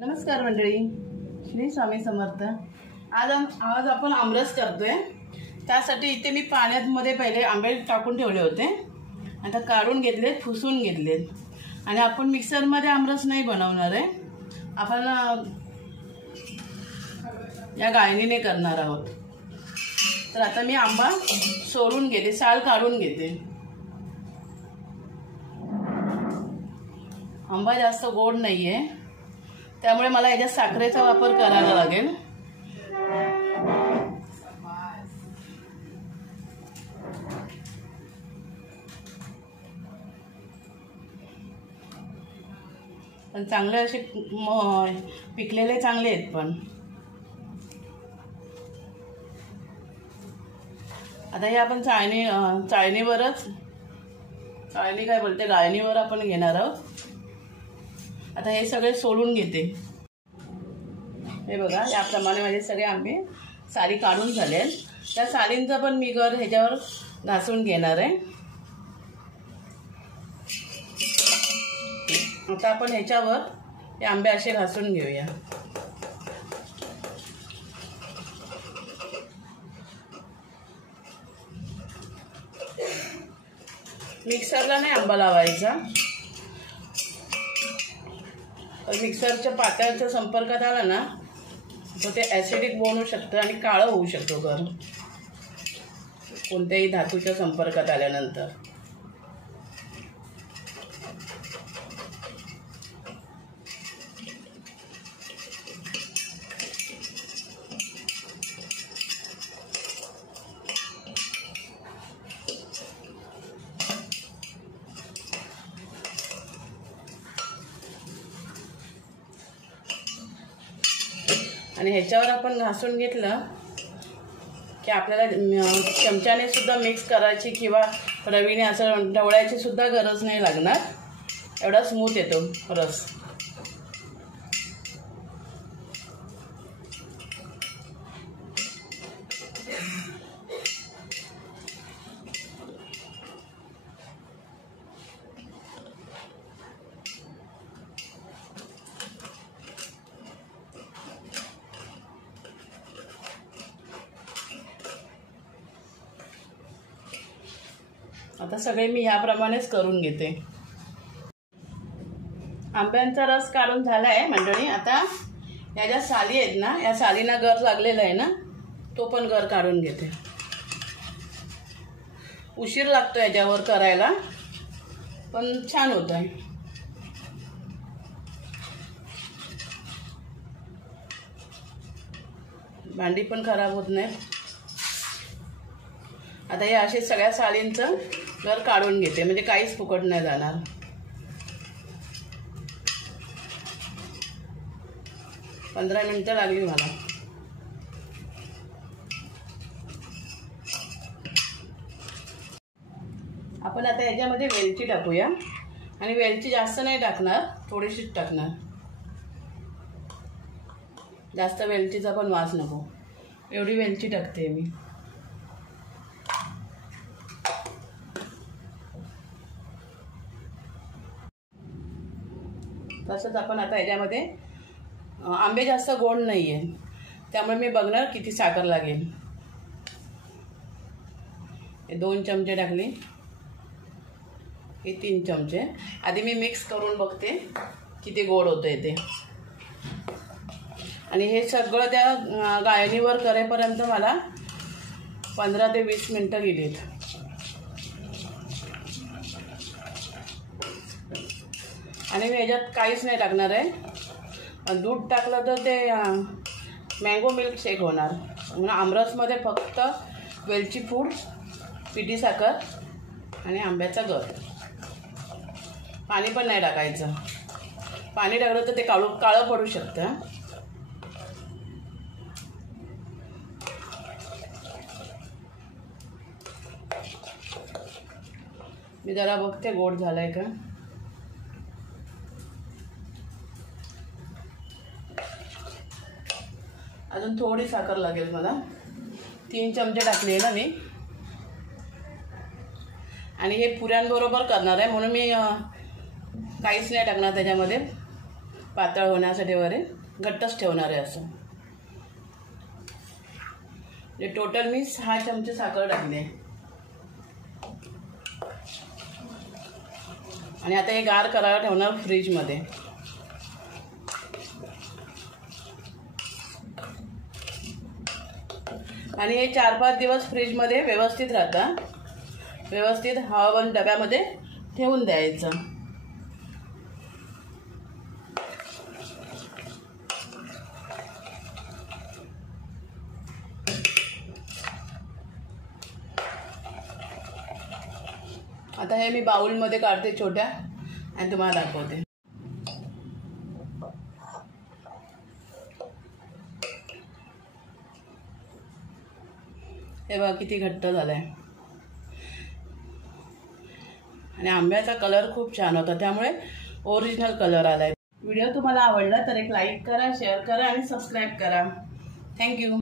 नमस्कार मंडळी, श्री स्वामी समर्थ। आज आपण आमरस करतोय। त्यासाठी इथे मी पाण्यामध्ये पहिले आंबे टाकून ठेवले होते, आता काढून घेतले, पुसून घेतले आणि आपण मिक्सरमध्ये आमरस नाही बनवणार आहे, आपण या गाळणीने करणार आहोत। तर आता मी आंबा सोलून घेते, साल काढून घेते। आंबा जास्त गोड नाहीये, त्यामुळे मला याच्यात साखरेचा वापर करावा लागेल। पण चांगले असे पिकलेले चांगले आहेत। पण आता हे आपण चाळणीवरच गाळणीवर आपण घेणार आहोत। आता हे सगळे सोलून घेते। हे बघा, याप्रमाणे माझे सगळे आंबे साली काढून झाले। त्या सालींचा पण मी गर ह्याच्यावर घासून घेणार आहे। आता आपण ह्याच्यावर हे आंबे असे घासून घेऊया। मिक्सरला नाही आंबा लावायचा, मिक्सरच्या पात्याच्या संपर्कात आला ना तर ते ॲसिडिक बनू शकतं आणि काळं होऊ शकतो घर, कोणत्याही धातूच्या संपर्कात आल्यानंतर। आणि ह्याच्यावर आपण घासून घेतलं की आपल्याला चमच्याने सुद्धा मिक्स करायची किंवा रवीने असं ढवळायची सुद्धा गरज नाही लागणार, एवढा स्मूथ येतो रस। आता सगळे मी ह्याप्रमाणेच करून घेते। आंब्यांचा रस काढून झाला आहे मंडळी। आता या ज्या साली आहेत ना, या सालींना गर लागलेला आहे ना, तो पण गर काढून घेते। उशीर लागतो याच्यावर करायला, पण छान होत आहे। भांडी पण खराब होत नाही। आता हे असे सगळ्या सालींचं गर काढून घेते, म्हणजे काहीच फुकट नाही जाणार। पंधरा मिनिटं लागली मला। आपण आता याच्यामध्ये वेलची टाकूया, आणि वेलची जास्त नाही टाकणार, थोडीशीच टाकणार, जास्त वेलचीचा पण वास नको, एवढी वेलची टाकते मी। तसंच आपण आता याच्यामध्ये आंबे जास्त गोड नाही आहे, त्यामुळे मी बघणार किती साखर लागेल। हे 2 चमचे टाकले, हे 3 चमचे। आधी मी मिक्स करून बघते किती गोड होतं ते। आणि हे सगळं त्या गाळणीवर करेपर्यंत मला 15 ते 20 मिनिटं गेलीत। आणि मी ह्याच्यात काहीच नाही टाकणार आहे। दूध टाकलं तर ते मँगो मिल्क शेक होणार, म्हणून आमरसमध्ये फक्त वेलची पूड, पिठी साखर आणि आंब्याचा गर। पाणी पण नाही टाकायचं, पाणी टाकलं तर ते काळं पडू शकतं। मी जरा बघते गोड झालाय का। अजून थोडी साखर लागेल मला, 3 चमचे टाकली आहे ना मी। आणि हे पुऱ्यांबरोबर करणार आहे, म्हणून मी काहीच नाही टाकणार त्याच्यामध्ये, पातळ होण्यासाठी वगैरे घट्टच ठेवणार आहे असं. टोटल मी 6 चमचे साखर टाकले आणि आता हे गार करायला ठेवणार फ्रीजमध्ये. आणि हे 4-5 दिवस फ्रीजमध्ये व्यवस्थित राहतं. व्यवस्थित हवाबंद डब्यामध्ये ठेवून द्यायचं. आता हे मी बाउलमध्ये काढते छोट्या आणि तुम्हाला दाखवते. हे बघा किती घट्ट झालंय आणि आंब्याचा कलर खूप छान होता, त्यामुळे ओरिजिनल कलर आलाय. व्हिडिओ तुम्हाला आवडला तर एक लाईक करा, शेअर करा आणि सबस्क्राईब करा. थँक्यू.